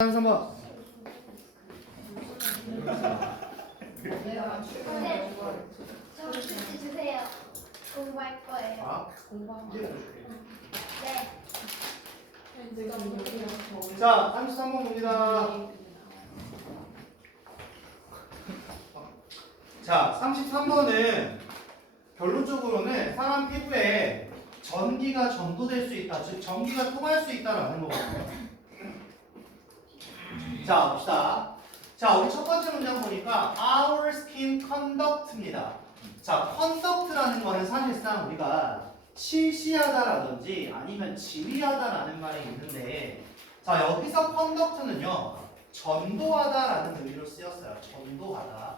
3번. 저 주지 주세요. 공부할 거예요. 아, 공부하면 네. 자, 33번 봅니다. 자, 33번은 결론적으로는 사람 피부에 전기가 전도될 수 있다, 즉 전기가 통할 수 있다라는 거거든요. 자, 봅시다. 자, 우리 첫 번째 문장 보니까 Our skin conduct입니다. 자, conduct라는 거는 사실상 우리가 실시하다라든지 아니면 지휘하다라는 말이 있는데, 자, 여기서 conduct는요 전도하다라는 의미로 쓰였어요. 전도하다.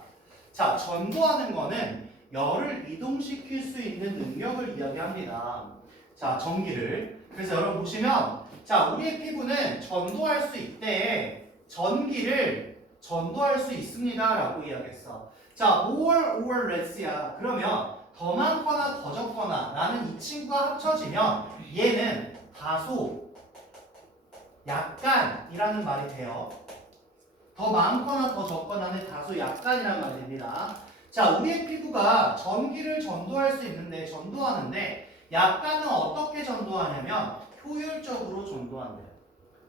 자, 전도하는 거는 열을 이동시킬 수 있는 능력을 이야기합니다. 자, 전기를. 그래서 여러분 보시면, 자, 우리의 피부는 전도할 수 있대. 전기를 전도할 수 있습니다 라고 이야기했어. 자, more or less야. 그러면 더 많거나 더 적거나 라는 이 친구가 합쳐지면 얘는 다소, 약간이라는 말이 돼요. 더 많거나 더 적거나는 다소, 약간이라는 말이 됩니다. 자, 우리의 피부가 전기를 전도할 수 있는데, 전도하는데 약간은 어떻게 전도하냐면 효율적으로 전도한대요.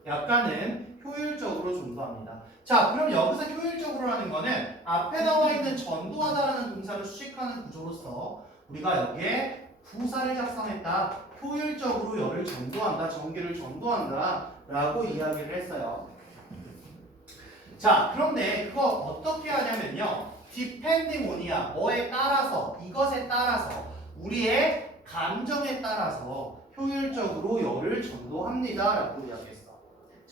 약간은 효율적으로 전도합니다. 자, 그럼 여기서 효율적으로라는 거는 앞에 나와 있는 전도하다라는 동사를 수식하는 구조로서 우리가 여기에 부사를 작성했다. 효율적으로 열을 전도한다, 전기를 전도한다 라고 이야기를 했어요. 자, 그런데 그거 어떻게 하냐면요, depending on이야. 뭐에 따라서, 이것에 따라서, 우리의 감정에 따라서 효율적으로 열을 전도합니다 라고 이야기했어.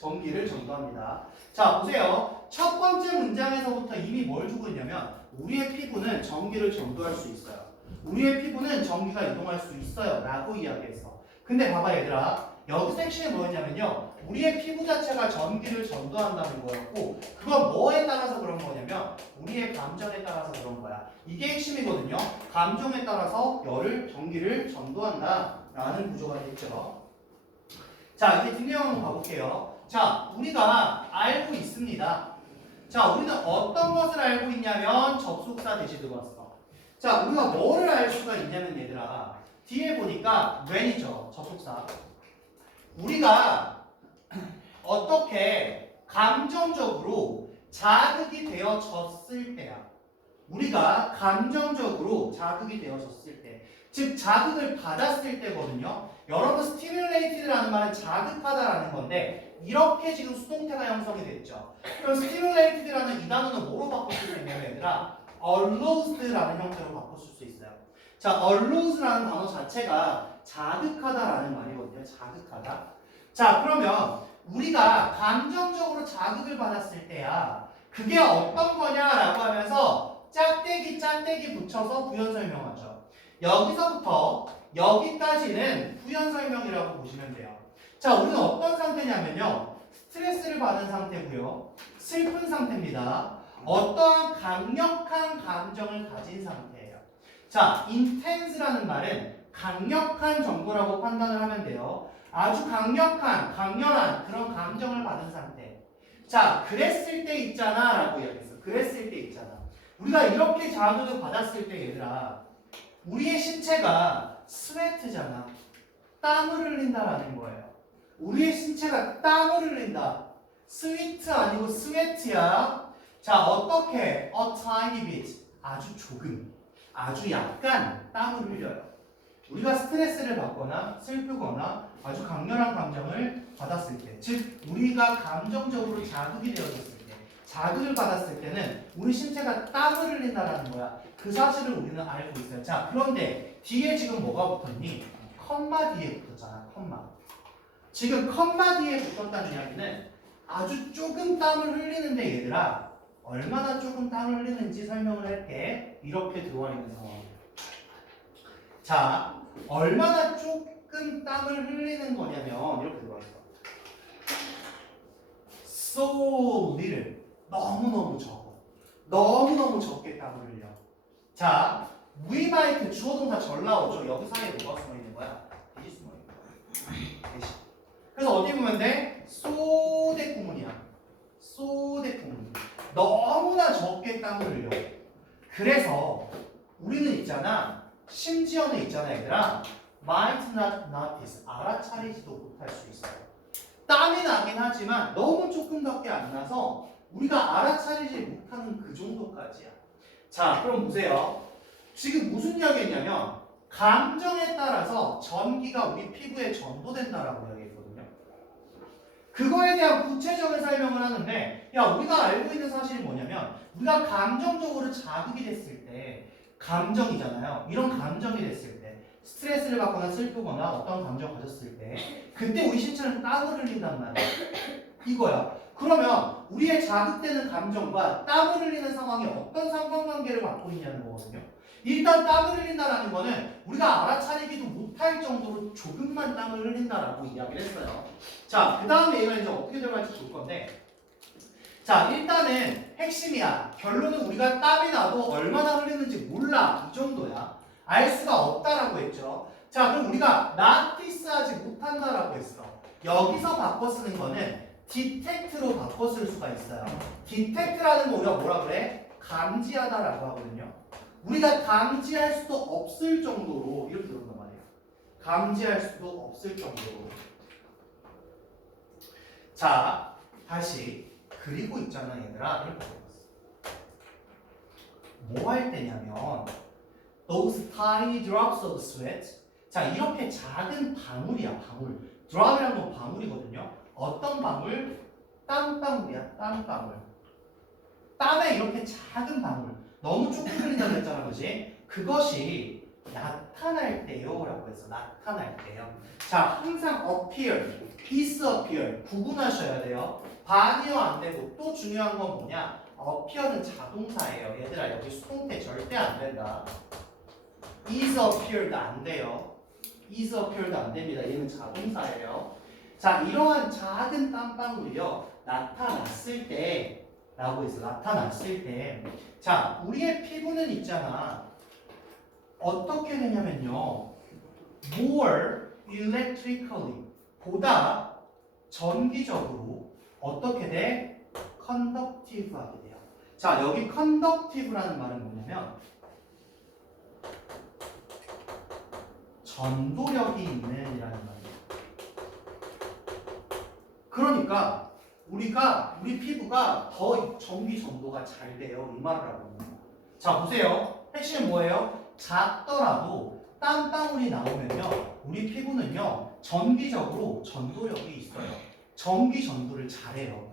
전기를 전도합니다. 자, 보세요. 첫 번째 문장에서부터 이미 뭘 주고 있냐면 우리의 피부는 전기를 전도할 수 있어요. 우리의 피부는 전기가 이동할 수 있어요 라고 이야기했어. 근데 봐봐 얘들아, 여기서 핵심이 뭐였냐면요, 우리의 피부 자체가 전기를 전도한다는 거였고, 그건 뭐에 따라서 그런 거냐면 우리의 감정에 따라서 그런 거야. 이게 핵심이거든요. 감정에 따라서 열을, 전기를 전도한다 라는 구조가 되겠죠. 자, 이제 뒷내용 한번 가볼게요. 자, 우리가 알고 있습니다. 자, 우리는 어떤 것을 알고 있냐면 접속사 대시 들어왔어. 자, 우리가 뭐를 알 수가 있냐면 얘들아, 뒤에 보니까 when이죠. 접속사. 우리가 어떻게 감정적으로 자극이 되어졌을 때야. 우리가 감정적으로 자극이 되어졌을 때, 즉 자극을 받았을 때거든요. 여러분, stimulated라는 말은 자극하다라는 건데 이렇게 지금 수동태가 형성이 됐죠. 그럼 stimulated라는 이 단어는 뭐로 바꿀 수 있냐면 얘들아, aroused라는 형태로 바꿀 수 있어요. 자, arouse라는 단어 자체가 자극하다라는 말이거든요. 자극하다. 자, 그러면 우리가 감정적으로 자극을 받았을 때야, 그게 어떤 거냐라고 하면서 짝대기 짠대기 붙여서 부연 설명하죠. 여기서부터 여기까지는 부연 설명이라고 보시면 돼요. 자, 우리는 어떤 상태냐면요, 스트레스를 받은 상태고요, 슬픈 상태입니다. 어떠한 강력한 감정을 가진 상태예요. 자, intense라는 말은 강력한 정도라고 판단을 하면 돼요. 아주 강력한, 강렬한 그런 감정을 받은 상태. 자, 그랬을 때 있잖아 라고 이야기했어. 그랬을 때 있잖아. 우리가 이렇게 자극을 받았을 때 얘들아, 우리의 신체가 스웨트잖아. 땀을 흘린다라는 거예요. 우리의 신체가 땀을 흘린다. 스위트 아니고 스웨트야. 자, 어떻게? A tiny bit. 아주 조금, 아주 약간 땀을 흘려요. 우리가 스트레스를 받거나 슬프거나 아주 강렬한 감정을 받았을 때, 즉 우리가 감정적으로 자극이 되어졌을 때, 자극을 받았을 때는 우리 신체가 땀을 흘린다라는 거야. 그 사실을 우리는 알고 있어요. 자, 그런데 뒤에 지금 뭐가 붙었니? 컴마 뒤에 붙었잖아. 컴마. 지금 컴마 뒤에 붙었다는 이야기는 아주 조금 땀을 흘리는데 얘들아, 얼마나 조금 땀을 흘리는지 설명을 할게. 이렇게 들어와 있는 상황이에요. 자, 얼마나 조금 땀을 흘리는 거냐면 이렇게 들어와 있어. So little. 너무너무 적어. 너무너무 적게 땀을 흘려. 자, we might 주어 동사 절 나오죠. 여기 사이에 뭐가 숨어 있는 거야? 대시 숨어 있는 거야. 대시. 그래서 어디 보면 돼? so 대 구문이야. 너무나 적게 땀을 흘려. 그래서 우리는 있잖아. 심지어는 있잖아, 얘들아. might not notice. 알아차리지도 못할 수 있어요. 땀이 나긴 하지만 너무 조금밖에 안 나서 우리가 알아차리지 못하는 그 정도까지야. 자, 그럼 보세요. 지금 무슨 이야기 했냐면 감정에 따라서 전기가 우리 피부에 전도된다라고 이야기했거든요. 그거에 대한 구체적인 설명을 하는데 야, 우리가 알고 있는 사실이 뭐냐면 우리가 감정적으로 자극이 됐을 때 감정이잖아요. 이런 감정이 됐을 때 스트레스를 받거나 슬프거나 어떤 감정을 가졌을 때 그때 우리 신체는 땀을 흘린단 말이야. 이거야. 그러면 우리의 자극되는 감정과 땀을 흘리는 상황이 어떤 상관관계를 갖고 있냐는 거거든요. 일단 땀을 흘린다라는 거는 우리가 알아차리기도 못할 정도로 조금만 땀을 흘린다라고 이야기를 했어요. 자, 그 다음에 얘가 이제 어떻게 들어갈지 볼 건데 자, 일단은 핵심이야. 결론은 우리가 땀이 나도 얼마나 흘리는지 몰라. 이 정도야. 알 수가 없다라고 했죠. 자, 그럼 우리가 나티스하지 못한다라고 했어. 여기서 바꿔 쓰는 거는 디텍트로 바꿔 쓸 수가 있어요. 디텍트라는 거 우리가 뭐라 그래? 감지하다라고 하거든요. 우리가 감지할 수도 없을 정도로 이렇게 들었단 말이에요. 감지할 수도 없을 정도로. 자, 다시 그리고 있잖아 얘들아. 이렇게 뭐 할 때냐면 those tiny drops of sweat. 자, 이렇게 작은 방울이야. 방울. drop이란 건 방울이거든요. 어떤 방울? 땀방울이야. 땀방울. 땀에 이렇게 작은 방울. 너무 조금 흘린다고 했잖아, 그지? 그것이 나타날 때요 라고 했어. 나타날 때요. 자, 항상 appear, disappear 구분하셔야 돼요. 반이요 안 되고 또 중요한 건 뭐냐? appear는 자동사예요. 얘들아, 여기 수동태 절대 안 된다. is appeared 안 돼요. is appeared 안 됩니다. 얘는 자동사예요. 자, 이러한 작은 땀방울이요 나타났을 때 라고 해서 나타났을 때 자, 우리의 피부는 있잖아. 어떻게 되냐면요. more electrically 보다 전기적으로 어떻게 돼? conductive하게 돼요. 자, 여기 conductive라는 말은 뭐냐면 전도력이 있는 이라는 말이에요. 그러니까 우리 피부가 더 전기 전도가 잘 돼요. 이 말을 하고 있는 거예요. 자, 보세요. 핵심은 뭐예요? 작더라도 땀방울이 나오면요. 우리 피부는요. 전기적으로 전도력이 있어요. 전기 전도를 잘해요.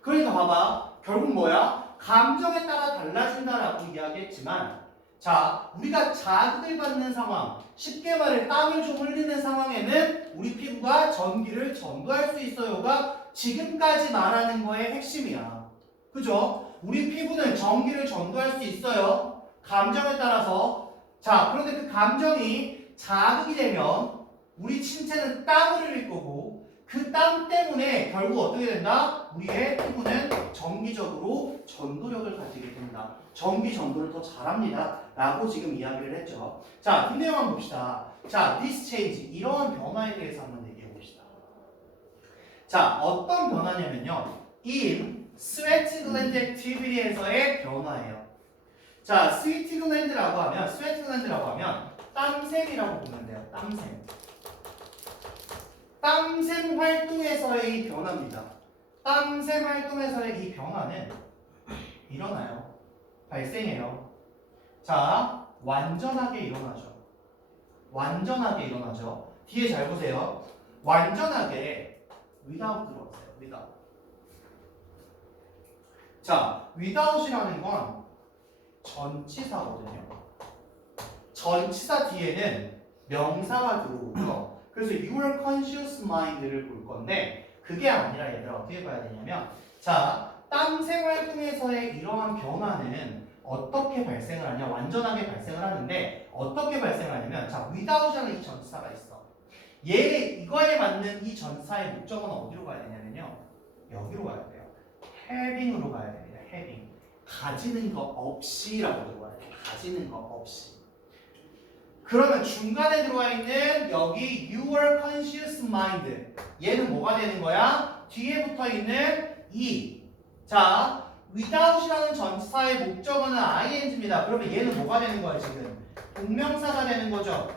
그러니까 봐봐. 결국 뭐야? 감정에 따라 달라진다라고 이야기했지만 자, 우리가 자극을 받는 상황, 쉽게 말해 땀을 좀 흘리는 상황에는 우리 피부가 전기를 전도할 수 있어요가 지금까지 말하는 거의 핵심이야. 그죠? 우리 피부는 전기를 전도할 수 있어요. 감정에 따라서. 자, 그런데 그 감정이 자극이 되면 우리 신체는 땀을 흘릴 거고 그 땀 때문에 결국 어떻게 된다? 우리의 피부는 정기적으로 전도력을 가지게 된다. 전기 전도를 더 잘합니다. 라고 지금 이야기를 했죠. 자, 뒷내용 한번 봅시다. 자, this change. 이러한 변화에 대해서 한번 얘기해 봅시다. 자, 어떤 변화냐면요. in sweat gland activity에서의 변화예요. 자, sweat gland라고 하면, sweat gland라고 하면 땀샘이라고 보면 돼요. 땀샘. 땀샘 활동에서의 변화입니다. 땀샘 활동에서의 이 변화는 일어나요. 발생해요. 자, 완전하게 일어나죠. 완전하게 일어나죠. 뒤에 잘 보세요. 완전하게 without 들어보세요. without. 자, without이라는 건 전치사거든요. 전치사 뒤에는 명사가 들어오죠. 그래서 your conscious mind를 볼 건데 그게 아니라 얘들아 어떻게 봐야 되냐면 자, 땀샘 활동에서의 이러한 변화는 어떻게 발생을 하냐? 완전하게 발생을 하는데 어떻게 발생을 하냐면 자, without이라는 이 전치사가 있어. 이거에 맞는 이 전치사의 목적은 어디로 가야 되냐면요. 여기로 가야 돼요. having으로 가야 됩니다. having. 가지는 것 없이라고 들어가야 돼요. 가지는 것 없이. 그러면 중간에 들어와 있는 여기 your conscious mind 얘는 뭐가 되는 거야? 뒤에 붙어 있는 이. 자, without이라는 전치사의 목적어는 ing입니다. 그러면 얘는 뭐가 되는 거야 지금? 동명사가 되는 거죠.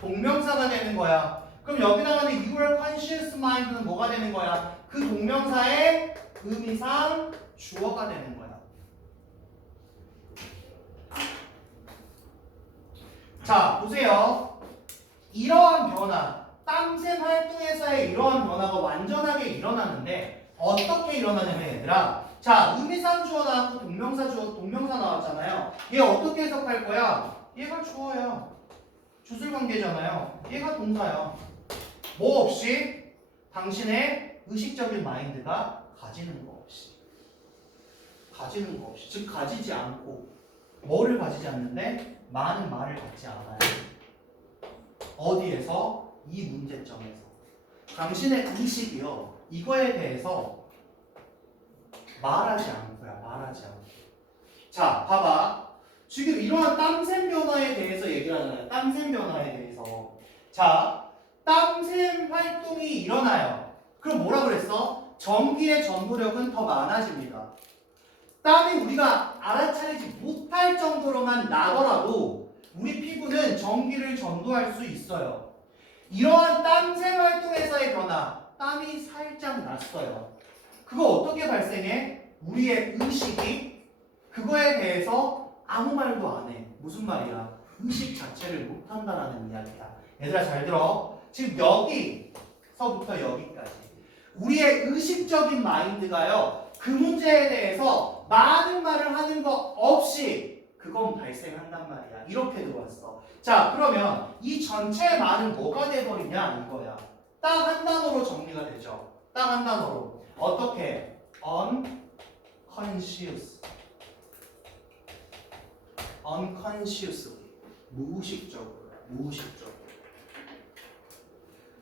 동명사가 되는 거야. 그럼 여기 나가는 your conscious mind는 뭐가 되는 거야? 그 동명사의 의미상 주어가 되는 거야. 자, 보세요. 이러한 변화, 땀샘 활동에서의 이러한 변화가 완전하게 일어나는데 어떻게 일어나냐면 얘들아, 자, 의미상 주어 나왔고 동명사 나왔잖아요. 얘 어떻게 해석할 거야? 얘가 주어야. 주술관계잖아요. 얘가 동사야. 뭐 없이? 당신의 의식적인 마인드가 가지는 거 없이. 가지는 거 없이. 즉 가지지 않고. 뭐를 가지지 않는데? 많은 말을 갖지 않아요. 어디에서? 이 문제점에서. 당신의 의식이요. 이거에 대해서 말하지 않고요. 말하지 않고. 자, 봐봐. 지금 이러한 땀샘 변화에 대해서 얘기를 하잖아요. 땀샘 변화에 대해서. 자, 땀샘 활동이 일어나요. 그럼 뭐라 그랬어? 전기의 전도력은 더 많아집니다. 땀이 우리가 알아차리지 못할 정도로만 나더라도 우리 피부는 전기를 전도할 수 있어요. 이러한 땀샘 활동에서의 변화, 땀이 살짝 났어요. 그거 어떻게 발생해? 우리의 의식이 그거에 대해서 아무 말도 안 해. 무슨 말이야? 의식 자체를 못 한다라는 이야기야. 얘들아 잘 들어. 지금 여기서부터 여기까지 우리의 의식적인 마인드가요. 그 문제에 대해서 많은 말을 하는 거 없이 그건 발생한단 말이야. 이렇게 들어왔어. 자, 그러면 이 전체의 말은 뭐가 돼버리냐 이거야. 딱 한 단어로 정리가 되죠. 딱 한 단어로. 어떻게? unconscious. unconsciously. 무의식적으로.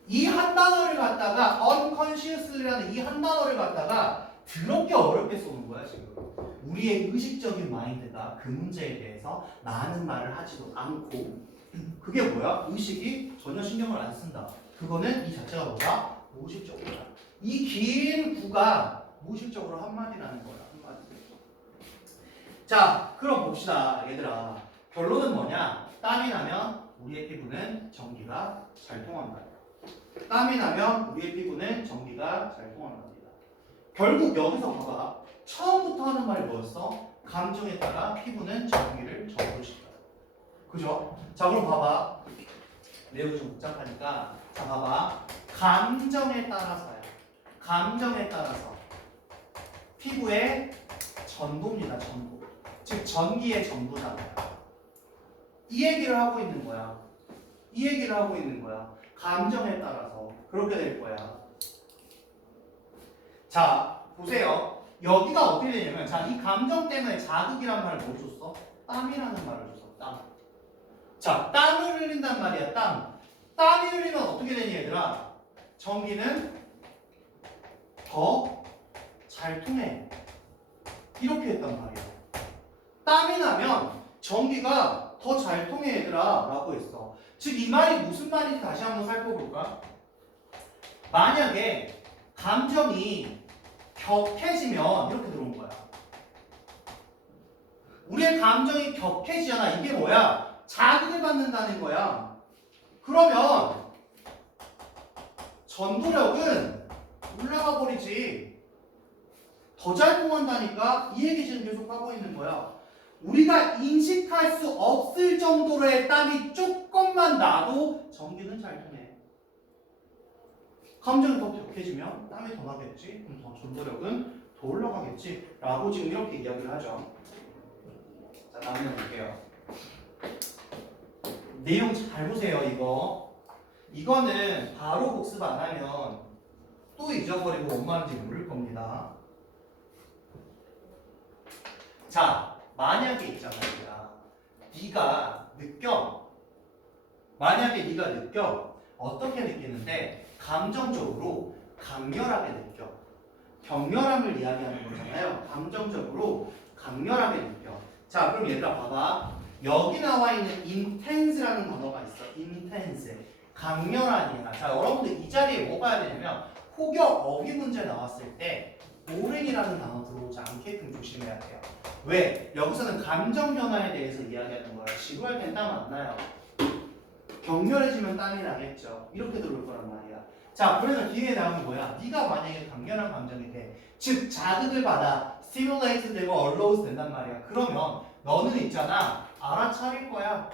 이 한 단어를 갖다가 unconsciously라는 이 한 단어를 갖다가 더럽게 어렵게 쏘는 거야 지금. 우리의 의식적인 마인드가 그 문제에 대해서 많은 말을 하지도 않고 그게 뭐야? 의식이 전혀 신경을 안 쓴다. 그거는 이 자체가 뭐다? 무의식적으로다. 이 긴 구가 무의식적으로 한마디라는 거야. 한마디. 자, 그럼 봅시다 얘들아. 결론은 뭐냐? 땀이 나면 우리의 피부는 전기가 잘 통한다. 땀이 나면 우리의 피부는 전기가 잘 통한답니다. 결국 여기서 봐봐. 처음부터 하는 말이 뭐였어? 감정에 따라 피부는 전기를 전도시켜요. 그죠? 자, 그럼 봐봐. 내용이 좀 복잡하니까. 자, 봐봐. 감정에 따라서요. 감정에 따라서 피부의 전도입니다. 전도. 즉 전기의 전도잖아요. 이 얘기를 하고 있는 거야. 이 얘기를 하고 있는 거야. 감정에 따라서 그렇게 될 거야. 자, 보세요. 여기가 어떻게 되냐면, 자, 이 감정 때문에 자극이란 말을 뭐 줬어? 땀이라는 말을 줬어. 땀. 자, 땀을 흘린단 말이야. 땀. 땀이 흘리면 어떻게 되니 얘들아? 전기는 더 잘 통해. 이렇게 했단 말이야. 땀이 나면 전기가 더 잘 통해 얘들아 라고 했어. 즉 이 말이 무슨 말인지 다시 한번 살펴볼까? 만약에 감정이 격해지면 이렇게 들어온 거야. 우리의 감정이 격해지잖아. 이게 뭐야? 자극을 받는다는 거야. 그러면 전도력은 올라가 버리지. 더 잘 통한다니까? 이 얘기 지금 계속 하고 있는 거야. 우리가 인식할 수 없을 정도로의 땀이 조금만 나도 전기는 잘 통해. 감정이 더 격해지면 땀이 더 나겠지. 그럼 더 전도력은 더 올라가겠지. 라고 지금 이렇게 이야기를 하죠. 자, 다음에 볼게요. 내용 잘 보세요. 이거는 바로 복습 안 하면 또 잊어버리고 뭔 말인지 모를 겁니다. 자, 만약에 있잖아. 네가 느껴. 만약에 네가 느껴. 어떻게 느끼는데? 감정적으로 강렬하게 느껴. 격렬함을 이야기하는 거잖아요. 감정적으로 강렬하게 느껴. 자, 그럼 얘들아 봐봐. 여기 나와 있는 intense라는 단어가 있어. intense. 강렬하니라. 자, 여러분들 이 자리에 뭐 봐야 되냐면 혹여 어휘 문제 나왔을 때 boring이라는 단어 들어오지 않게 인디케이팅 조심해야 돼요. 왜? 여기서는 감정 변화에 대해서 이야기하는 거예요. 지루할 땐 땀 안 나요. 격렬해지면 땀이 나겠죠. 이렇게 들어올 거란 말이야. 자, 그러면 뒤에 나오는 뭐야? 네가 만약에 강렬한 감정이 돼. 즉 자극을 받아 stimulate 되고 arouse 된단 말이야. 그러면 너는 있잖아. 알아차릴 거야.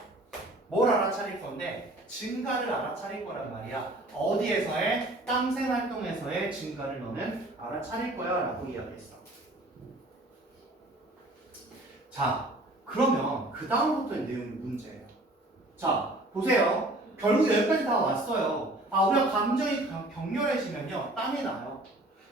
뭘 알아차릴 건데? 증가를 알아차릴 거란 말이야. 어디에서의? 땀샘 활동에서의 증가를 너는 알아차릴 거야 라고 이야기했어. 자, 그러면 그 다음부터의 내용이 문제예요. 자, 보세요. 결국 여기까지 다 왔어요. 아, 우리가 감정이 격렬해지면요 땀이 나요.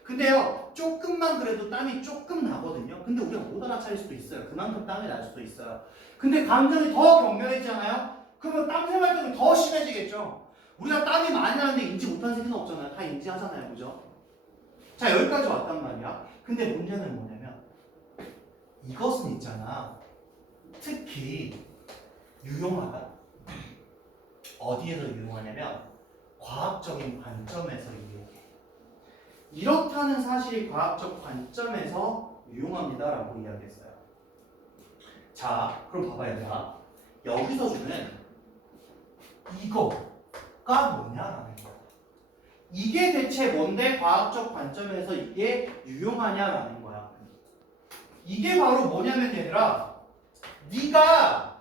근데요 조금만 그래도 땀이 조금 나거든요. 근데 우리가 못 알아차릴 수도 있어요. 그만큼 땀이 날 수도 있어요. 근데 감정이 더 격렬해지잖아요. 그러면 땀샘 활동이 더 심해지겠죠. 우리가 땀이 많이 나는데 인지 못하는 새끼는 없잖아요. 다 인지하잖아요. 그죠? 자, 여기까지 왔단 말이야. 근데 문제는 뭐냐면 이것은 있잖아. 특히 유용하다. 어디에서 유용하냐면 과학적인 관점에서 유용해. 이렇다는 사실이 과학적 관점에서 유용합니다라고 이야기했어요. 자, 그럼 봐봐 얘들아. 여기서 주는 이거가 뭐냐라는 거야. 이게 대체 뭔데 과학적 관점에서 이게 유용하냐라는 거야. 이게 바로 뭐냐면 얘들아, 네가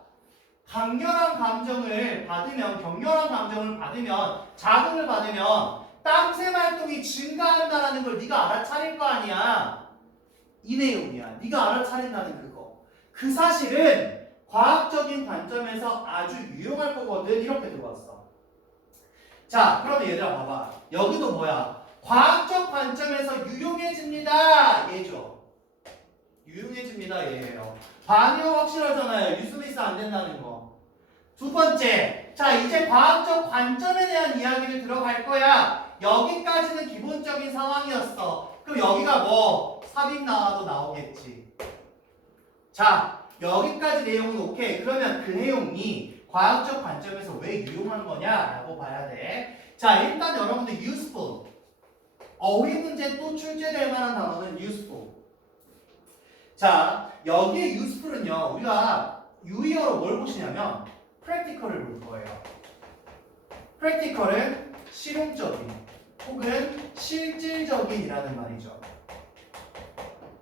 강렬한 감정을 받으면, 격렬한 감정을 받으면, 자극을 받으면 땀샘 활동이 증가한다라는 걸 네가 알아차릴 거 아니야. 이 내용이야. 네가 알아차린다는 그거. 그 사실은 과학적인 관점에서 아주 유용할 거거든. 이렇게 들어왔어. 자, 그러면 얘들아 봐봐. 여기도 뭐야? 과학적 관점에서 유용해집니다. 얘죠. 유용해집니다. 얘예요. 반이어 확실하잖아요. 유스미스 안 된다는 거. 두 번째, 자 이제 과학적 관점에 대한 이야기를 들어갈 거야. 여기까지는 기본적인 상황이었어. 그럼 여기가 뭐 삽입 나와도 나오겠지. 자, 여기까지 내용은 오케이. 그러면 그 내용이 과학적 관점에서 왜 유용한 거냐라고 봐야 돼. 자, 일단 여러분들 useful. 어휘 문제 또 출제될 만한 단어는 useful. 자, 여기에 useful은요, 우리가 유의어로 뭘 보시냐면 practical을 볼 거예요. practical은 실용적인 혹은 실질적인이라는 말이죠.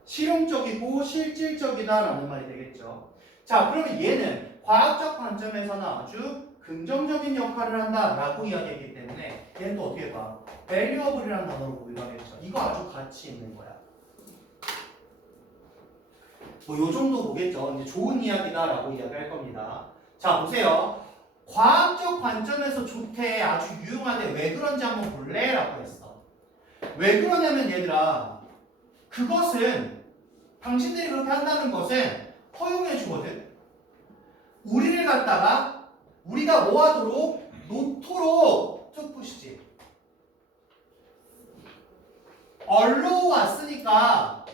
실용적이고 실질적이다라는 말이 되겠죠. 자, 그러면 얘는 과학적 관점에서는 아주 긍정적인 역할을 한다라고 이야기했기 때문에 얘는 또 어떻게 봐? valuable이라는 단어로 보기로 하겠죠. 이거 아주 가치 있는 거야. 뭐 요 정도 보겠죠. 이제 좋은 이야기다라고 이야기할 겁니다. 자, 보세요. 과학적 관점에서 좋대, 아주 유용하대. 왜 그런지 한번 볼래? 라고 했어. 왜 그러냐면 얘들아, 그것은 당신들이 그렇게 한다는 것은 허용해 주거든. 우리를 갖다가 우리가 뭐 하도록? 놓도록 쭉 보시지. allow 왔으니까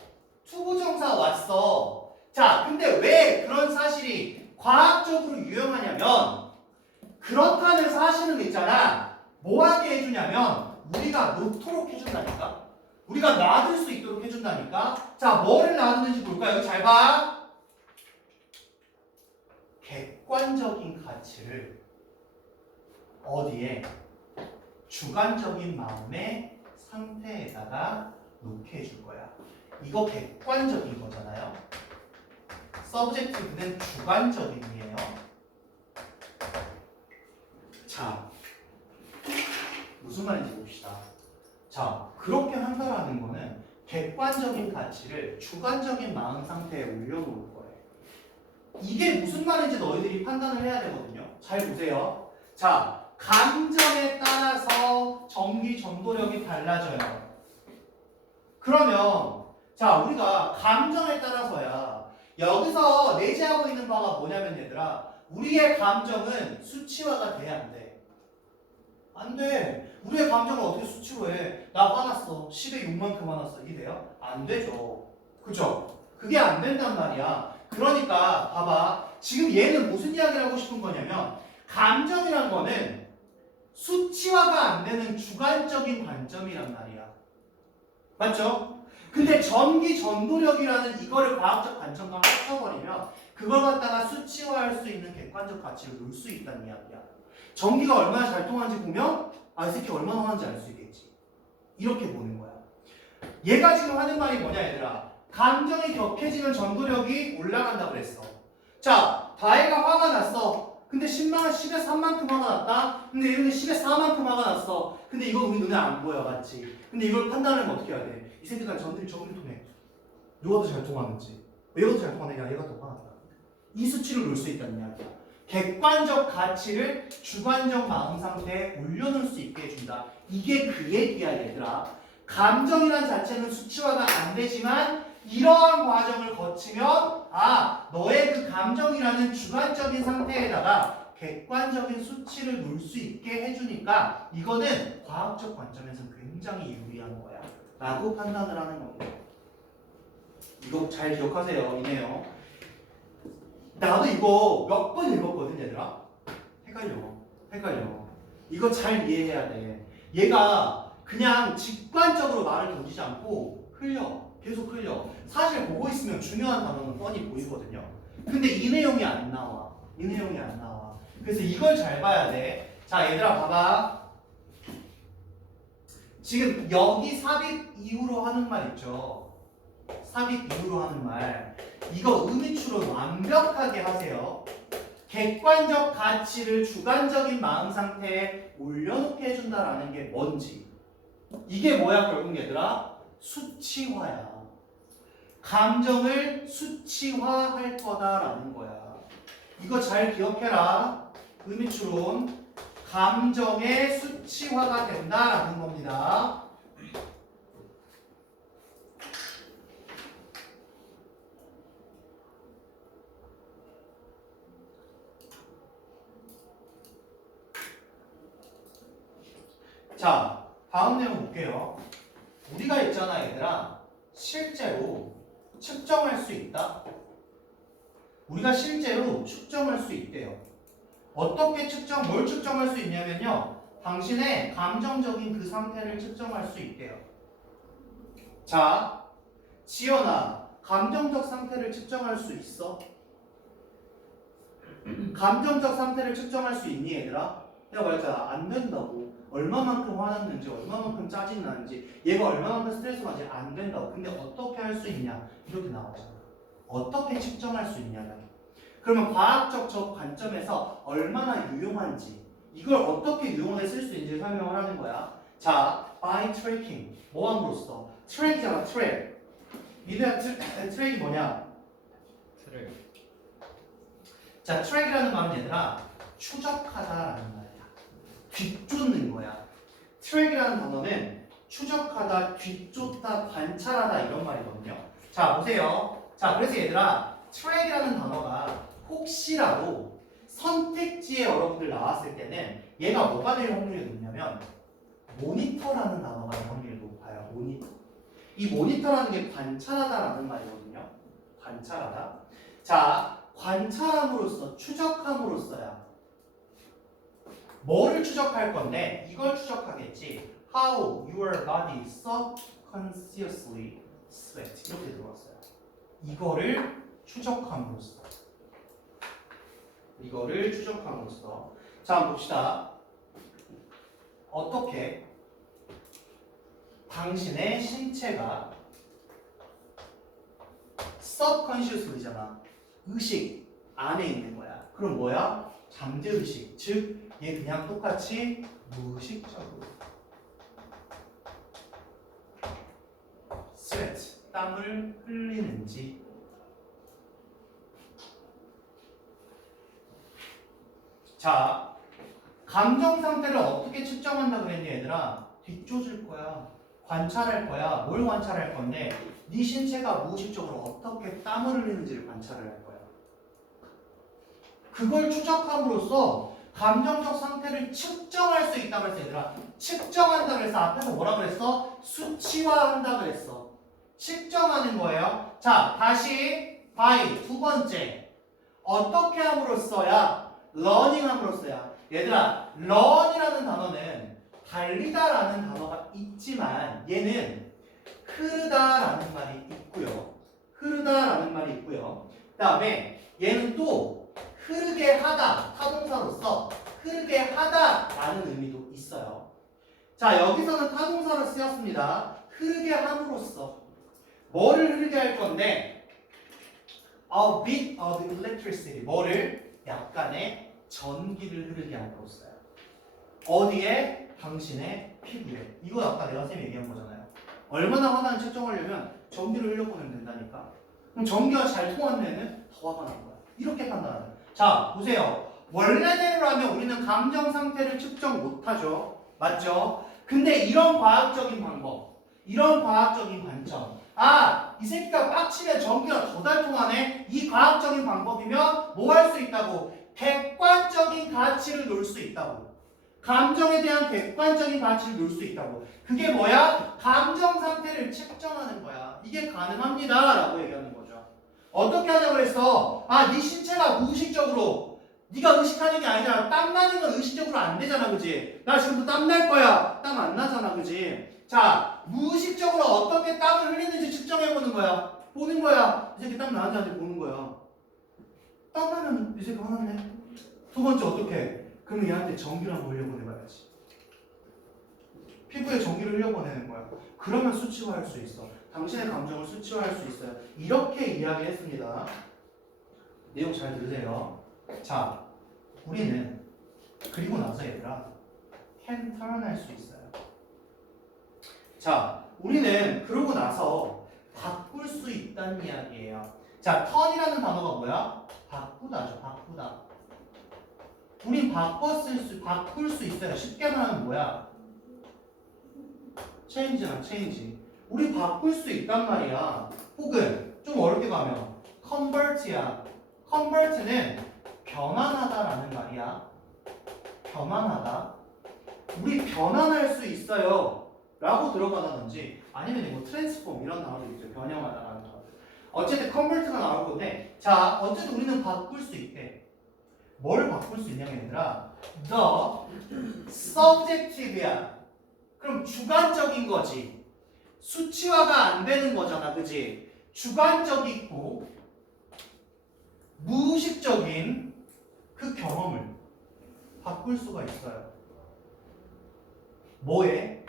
투부정사 왔어. 자, 근데 왜 그런 사실이 과학적으로 유용하냐면 그렇다는 사실은 있잖아. 뭐하게 해주냐면 우리가 놓도록 해준다니까. 우리가 놔둘 수 있도록 해준다니까. 자, 뭐를 놔두는지 볼까요? 여기 잘 봐. 객관적인 가치를 어디에? 주관적인 마음의 상태에다가 놓게 해줄 거야. 이거 객관적인 거잖아요. 서브젝티브는 주관적인이에요. 자, 무슨 말인지 봅시다. 자, 그렇게 한다라는 거는 객관적인 가치를 주관적인 마음 상태에 올려놓을 거예요. 이게 무슨 말인지 너희들이 판단을 해야 되거든요. 잘 보세요. 자, 감정에 따라서 전기 전도력이 달라져요. 그러면 자, 우리가 감정에 따라서야 여기서 내재하고 있는 바가 뭐냐면 얘들아, 우리의 감정은 수치화가 돼야 안 돼. 안 돼. 우리의 감정을 어떻게 수치로 해? 나 화났어. 10에 6만큼 화났어. 이게 돼요? 안 되죠. 그죠? 그게 안 된단 말이야. 그러니까 봐봐. 지금 얘는 무슨 이야기를 하고 싶은 거냐면 감정이란 거는 수치화가 안 되는 주관적인 관점이란 말이야. 맞죠? 근데 전기 전도력이라는 이거를 과학적 관점과 합쳐버리면 그걸 갖다가 수치화할 수 있는 객관적 가치를 놓을 수 있다는 이야기야. 전기가 얼마나 잘 통하는지 보면 아, 이 새끼 얼마나 하는지 알 수 있겠지. 이렇게 보는 거야. 얘가 지금 하는 말이 뭐냐 얘들아. 감정이 격해지면 전도력이 올라간다 그랬어. 자, 다혜가 화가 났어. 근데 10에 3만큼 화가 났다. 근데 얘는 10에 4만큼 화가 났어. 근데 이거 우리 눈에 안 보여, 맞지? 근데 이걸 판단하려면 어떻게 해야 돼? 이 새끼가 전도력이 통해. 누가 더 잘 통하는지. 얘가 더 잘 통하느냐, 얘가 더 화났다. 이 수치를 놓을 수 있다는 이야기야. 객관적 가치를 주관적 마음 상태에 올려놓을 수 있게 해준다. 이게 그 얘기야, 얘들아. 감정이란 자체는 수치화가 안 되지만 이러한 과정을 거치면 아, 너의 그 감정이라는 주관적인 상태에다가 객관적인 수치를 놓을 수 있게 해주니까 이거는 과학적 관점에서 굉장히 유리한 거야 라고 판단을 하는 겁니다. 이거 잘 기억하세요. 이네요. 나도 이거 몇 번 읽었거든 얘들아. 헷갈려. 이거 잘 이해해야 돼. 얘가 그냥 직관적으로 말을 던지지 않고 계속 흘려. 사실 보고 있으면 중요한 단어는 뻔히 보이거든요. 근데 이 내용이 안 나와. 그래서 이걸 잘 봐야 돼. 자, 얘들아 봐봐. 지금 여기 삽입 이후로 하는 말 있죠. 삽입 이후로 하는 말. 이거 의미 추론 완벽하게 하세요. 객관적 가치를 주관적인 마음 상태에 올려놓게 해준다라는 게 뭔지. 이게 뭐야 결국 얘들아? 수치화야. 감정을 수치화할 거다라는 거야. 이거 잘 기억해라. 의미 추론. 감정의 수치화가 된다라는 겁니다. 자, 다음 내용 볼게요. 우리가 있잖아 얘들아. 실제로 측정할 수 있다. 우리가 실제로 측정할 수 있대요. 어떻게 뭘 측정할 수 있냐면요. 당신의 감정적인 그 상태를 측정할 수 있대요. 자, 지연아, 감정적 상태를 측정할 수 있어? 감정적 상태를 측정할 수 있니 얘들아? 내가 말했잖아. 안 된다고. 얼마만큼 화났는지, 얼마만큼 짜증이 나는지, 얘가 얼마만큼 스트레스 받는지 안 된다고. 근데 어떻게 할 수 있냐? 이렇게 나왔잖아. 어떻게 측정할 수 있냐? 그러면 과학적 저 관점에서 얼마나 유용한지, 이걸 어떻게 유용하게 쓸 수 있는지 설명을 하는 거야. 자, by tracking. 뭐 함으로써? 트랙이잖아, 트랙. 니네 트랙이 뭐냐? 자, 트랙이라는 말은 얘들아, 추적하다라는 말이야. 뒤쫓는 거야. 트랙이라는 단어는 추적하다, 뒤쫓다, 관찰하다 이런 말이거든요. 자, 보세요. 자, 그래서 얘들아, 트랙이라는 단어가 혹시라도 선택지에 여러분들 나왔을 때는 얘가 뭐가 될 확률이 높냐면 모니터라는 단어가 될 확률이 높아요. 모니터. 이 모니터라는 게 관찰하다라는 말이거든요. 관찰하다. 자, 관찰함으로써, 추적함으로써야 뭐를 추적할 건데 이걸 추적하겠지. How your body subconsciously sweat 이렇게 들어왔어요. 이거를 추적함으로써. 자, 한번 봅시다. 어떻게 당신의 신체가 subconsciously잖아. 의식 안에 있는 거야. 그럼 뭐야? 잠재의식. 즉, 얘 그냥 똑같이 무의식적으로 sweat, 땀을 흘리는지. 자, 감정 상태를 어떻게 측정한다 그랬니 얘들아? 뒤쫓을 거야. 관찰할 거야. 뭘 관찰할 건데 네 신체가 무의식적으로 어떻게 땀을 흘리는지를 관찰을 할 거야. 그걸 추적함으로써 감정적 상태를 측정할 수 있다고 했어 얘들아. 측정한다 그랬어. 앞에서 뭐라 그랬어? 수치화한다 그랬어. 측정하는 거예요. 자, 다시 by 두 번째. 어떻게 함으로써야? learning 함으로써야. 얘들아, learn이라는 단어는 달리다라는 단어가 있지만 얘는 흐르다라는 말이 있고요. 흐르다라는 말이 있고요. 그 다음에 얘는 또 흐르게 하다, 타동사로서 흐르게 하다라는 의미도 있어요. 자, 여기서는 타동사로 쓰였습니다. 흐르게 함으로써 뭐를 흐르게 할 건데 a bit of electricity, 뭐를 약간의 전기를 흐르게 함으로써요. 어디에? 당신의 피부에. 이거 아까 내가 쌤이 얘기한 거잖아요. 얼마나 화나는지 측정하려면 전기를 흘려보내면 된다니까. 그럼 전기가 잘 통한 데는 더 화가 난 거야. 이렇게 판단하는. 자, 보세요. 원래대로라면 우리는 감정 상태를 측정 못하죠. 맞죠? 근데 이런 과학적인 방법, 이런 과학적인 관점, 아, 이 새끼가 빡치면 전기가 더 잘 통하네. 이 과학적인 방법이면 뭐 할 수 있다고? 객관적인 가치를 놓을 수 있다고. 감정에 대한 객관적인 가치를 놓을 수 있다고. 그게 뭐야? 감정 상태를 측정하는 거야. 이게 가능합니다 라고 얘기하는 거죠. 어떻게 하자고 그랬어? 아, 네 신체가 무의식적으로, 네가 의식하는 게 아니라 땀 나는 건 의식적으로 안 되잖아, 그지? 나 지금도 땀 날 거야. 땀 안 나잖아, 그지? 자, 무의식적으로 어떻게 땀을 흘리는지 측정해보는 거야. 보는 거야. 이 새끼 땀 나는지 안 나는지 보는 거야. 땀 나면 이 새끼 화났네. 두 번째 어떻게? 그러면 얘한테 전기를 한번 흘려보내봐야지. 피부에 전기를 흘려보내는 거야. 그러면 수치화할 수 있어. 당신의 감정을 수치화할 수 있어요. 이렇게 이야기했습니다. 내용 잘 들으세요. 자, 우리는 그리고 나서 얘들아 can turn 할 수 있어요. 자, 우리는 그러고 나서 바꿀 수 있다는 이야기예요. 자, turn이라는 단어가 뭐야? 바꾸다죠. 바꾸다. 우린 바꿀 수 있어요. 쉽게 말하면 뭐야? change나 change. 우리 바꿀 수 있단 말이야. 혹은 좀 어렵게 가면 convert야. convert는 변환하다라는 말이야. 변환하다. 우리 변환할 수 있어요. 라고 들어가다든지 아니면 뭐 transform 이런 단어도 있죠. 변형하다라는 단어. 어쨌든 convert가 나올 건데 자, 어쨌든 우리는 바꿀 수 있대. 뭘 바꿀 수 있냐면 얘들아 the subjective야. 그럼 주관적인 거지. 수치화가 안 되는 거잖아, 그지? 주관적이고 무의식적인 그 경험을 바꿀 수가 있어요. 뭐에?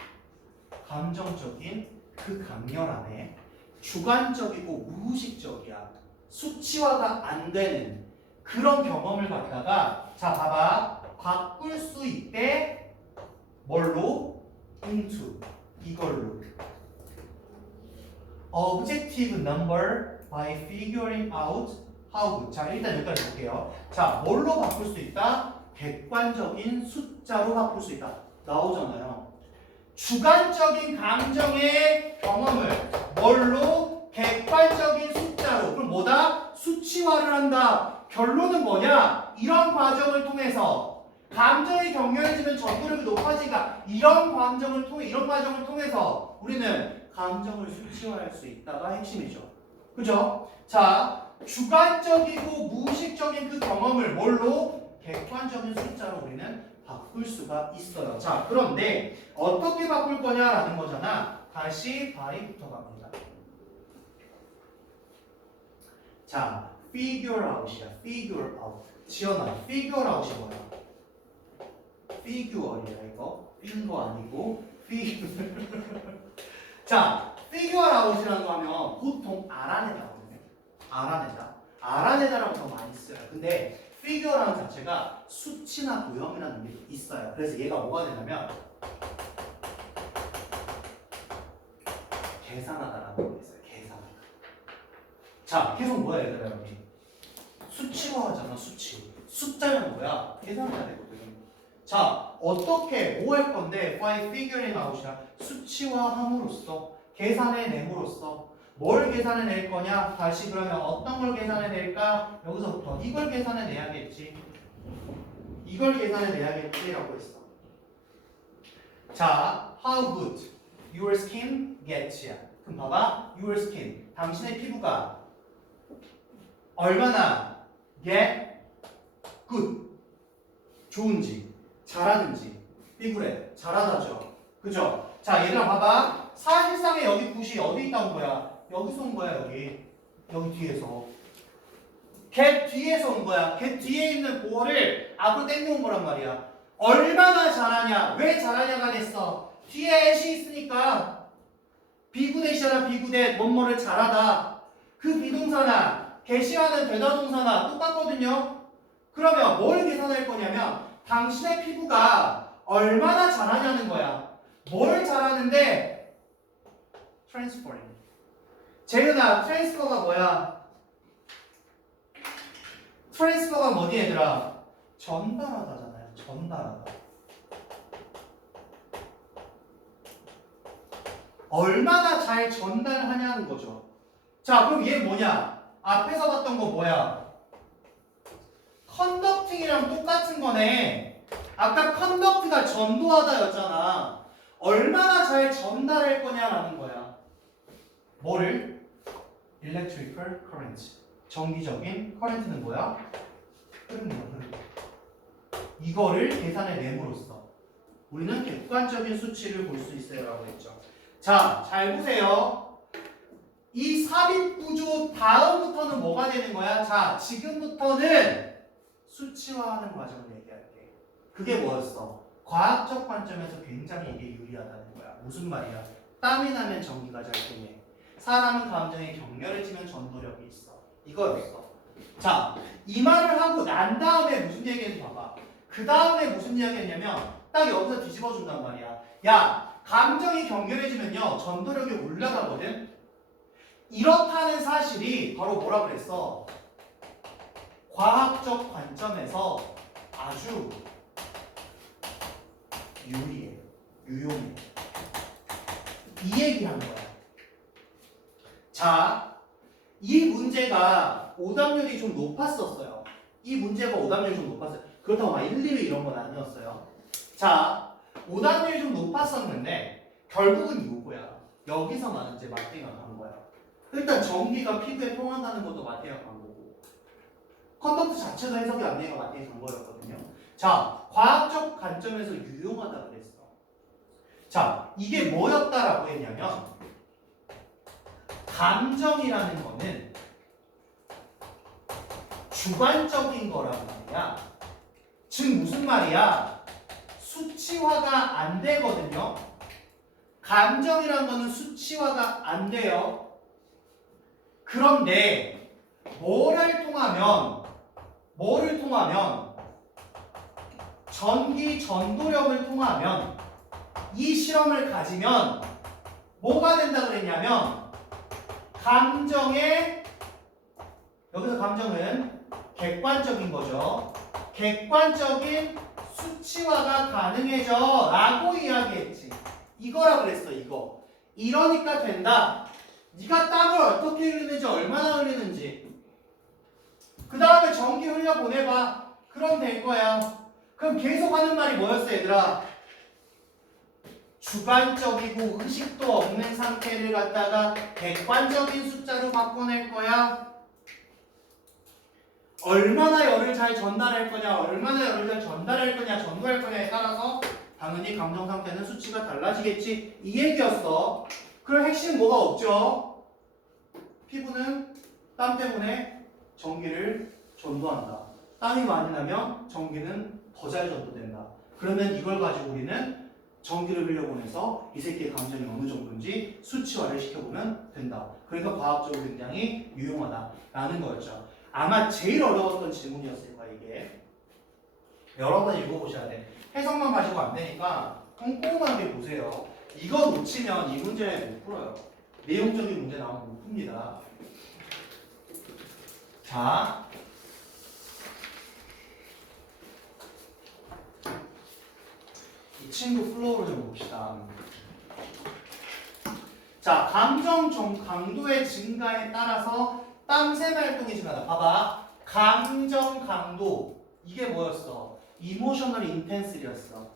감정적인 그 강렬 안에 주관적이고 무의식적이야. 수치화가 안 되는 그런 경험을 갖다가 자, 봐봐. 바꿀 수 있대. 뭘로? into. 이걸로. objective number by figuring out how good. 자, 일단 여기까지 볼게요. 자, 뭘로 바꿀 수 있다? 객관적인 숫자로 바꿀 수 있다. 나오잖아요. 주관적인 감정의 경험을 뭘로? 객관적인 숫자로. 그럼 뭐다? 수치화를 한다. 결론은 뭐냐? 이런 과정을 통해서 감정이 격렬해지면 전도력이 높아지니까 이런 과정을 통해서 우리는 감정을 수치화할 수 있다가 핵심이죠. 그죠? 자, 주관적이고 무의식적인 그 경험을 뭘로? 객관적인 숫자로 우리는 바꿀 수가 있어요. 자, 그런데 어떻게 바꿀 거냐라는 거잖아. 다시 by부터 갑니다. 자, figure out이야. figure out. 지연아, figure out이 뭐야? figure이야 이거. 거 아니고 figure. 자, figure out이라는 거 하면 보통 알아내다거든요. 알아내다라고 더 많이 써요. 근데 figure라는 자체가 수치나 도형이라는 의미도 있어요. 그래서 얘가 뭐가 되냐면 계산하다라는 게 있어요. 계산하다. 자, 계속 뭐야 얘들아 여기? 수치화하잖아. 수치. 숫자는 뭐야? 계산해야 되거든. 자, 어떻게 뭐 할 건데 by figuring out이야. 수치화함으로써 계산해냄으로써 뭘 계산해낼 거냐? 다시 그러면 어떤 걸 계산해낼까? 여기서부터 이걸 계산해내야겠지. 이걸 계산해내야겠지라고 했어. 자, how good your skin gets야. 그럼 봐봐, your skin. 당신의 피부가 얼마나 get good 좋은지 잘하는지. 삐그레 잘하다죠. 그죠? 자, 얘들아 봐봐. 사실상의 여기 굿이 어디 있다 온 거야? 여기서 온 거야, 여기. 여기 뒤에서. 걔 뒤에서 온 거야. 걔 뒤에 있는 보어를 앞으로 땡겨온 거란 말이야. 얼마나 잘하냐? 왜 잘하냐가 됐어. 뒤에 애시 있으니까 비구대시하나 비구대 뭐뭐를 잘하다. 그 비동사나 개시하는 대다동사나 똑같거든요. 그러면 뭘 계산할 거냐면 당신의 피부가 얼마나 잘하냐는 거야. 뭘 잘하는데? 트랜스퍼링. 재윤아, 트랜스퍼가 뭐야? 트랜스퍼가 뭐니 얘들아? 전달하다잖아요. 전달하다. 얼마나 잘 전달하냐는 거죠. 자, 그럼 얘 뭐냐? 앞에서 봤던 거 뭐야? 컨덕팅이랑 똑같은 거네. 아까 컨덕트가 전도하다였잖아. 얼마나 잘 전달할 거냐라는 거야. 뭐를? Electrical current. 전기적인 커런트는 뭐야? 흐름이야, 흐름. 이거를 계산해 냄으로써 우리는 객관적인 수치를 볼 수 있어요 라고 했죠. 자, 잘 보세요. 이 삽입 구조 다음부터는 뭐가 되는 거야? 자, 지금부터는 수치화하는 과정을 얘기할게. 그게 뭐였어? 과학적 관점에서 굉장히 이게 유리하다는 거야. 무슨 말이야? 땀이 나면 전기가 잘 통해. 사람은 감정이 격렬해지면 전도력이 있어. 이거였어. 자, 이 말을 하고 난 다음에 무슨 얘기했는지 봐봐. 그 다음에 무슨 이야기 했냐면 딱 여기서 뒤집어 준단 말이야. 야, 감정이 격렬해지면요 전도력이 올라가거든. 이렇다는 사실이 바로 뭐라 그랬어? 과학적 관점에서 아주 유리해, 유용해. 이 얘기를 한 거야. 자, 이 문제가 오답률이 좀 높았었어요. 이 문제가 오답률이 좀 높았어요. 그렇다고 막 1, 2위 이런 건 아니었어요. 자, 오답률이 좀 높았었는데 결국은 이거야. 여기서만 이제 맞대가 간 거야. 일단 전기가 피부에 통한다는 것도 맞대가 간 거고 컨덕트 자체도 해석이 안 되니까 맞대가 간 거였거든요. 자, 과학적 관점에서 유용하다 그랬어. 자, 이게 뭐였다라고 했냐면 감정이라는 거는 주관적인 거란 말이야. 즉 무슨 말이야? 수치화가 안 되거든요. 감정이란 거는 수치화가 안 돼요. 그런데 뭐를 통하면 전기 전도력을 통하면 이 실험을 가지면 뭐가 된다 그랬냐면 감정의 여기서 감정은 객관적인 거죠. 객관적인 수치화가 가능해져 라고 이야기했지. 이거라 그랬어. 이거. 이러니까 된다. 네가 땀을 어떻게 흘리는지 얼마나 흘리는지 그 다음에 전기 흘려보내봐. 그럼 될 거야. 그럼 계속 하는 말이 뭐였어 얘들아? 주관적이고 의식도 없는 상태를 갖다가 객관적인 숫자로 바꿔낼 거야. 얼마나 열을 잘 전달할 거냐, 얼마나 열을 잘 전달할 거냐, 전도할 거냐에 따라서 당연히 감정 상태는 수치가 달라지겠지. 이 얘기였어. 그럼 핵심 뭐가 없죠? 피부는 땀 때문에 전기를 전도한다. 땀이 많이 나면 전기는 더 잘 전도된다. 그러면 이걸 가지고 우리는 전기를 흘려보내서 이 새끼의 감정이 어느 정도인지 수치화를 시켜보면 된다. 그러니까 과학적으로 굉장히 유용하다라는 거였죠. 아마 제일 어려웠던 질문이었을 거야 이게. 여러 번 읽어보셔야 돼. 해석만 가지고 안 되니까 꼼꼼하게 보세요. 이거 놓치면 이 문제 못 풀어요. 내용적인 문제 나오면 못 풉니다. 자, 이 친구 플로우를 좀 봅시다. 자, 감정 강도의 증가에 따라서 땀샘 활동이 증가한다. 봐봐. 감정 강도. 이게 뭐였어? 이모셔널 인텐시티였어.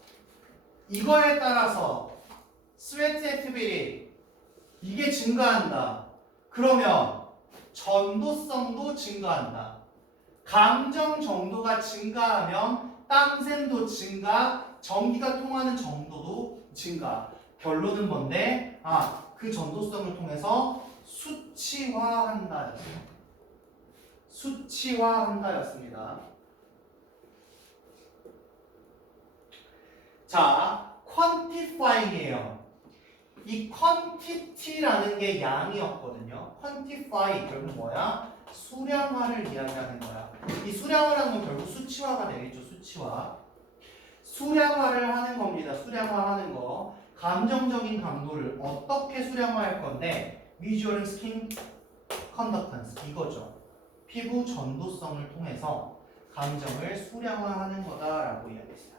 이거에 따라서 스웨트 액티비티 이게 증가한다. 그러면 전도성도 증가한다. 감정 정도가 증가하면 땀샘도 증가, 전기가 통하는 정도도 증가. 결론은 뭔데? 그 전도성을 통해서 수치화한다. 수치화한다였습니다. 자, quantifying이에요. 이 quantity라는 게 양이었거든요. quantify 결국 뭐야? 수량화를 이야기하는 거야. 이 수량화라는 건 결국 수치화가 되겠죠. 수치화. 수량화를 하는 겁니다. 수량화하는 거. 감정적인 강도를 어떻게 수량화할 건데 visual skin conductance 이거죠. 피부 전도성을 통해서 감정을 수량화하는 거다라고 이야기했어요.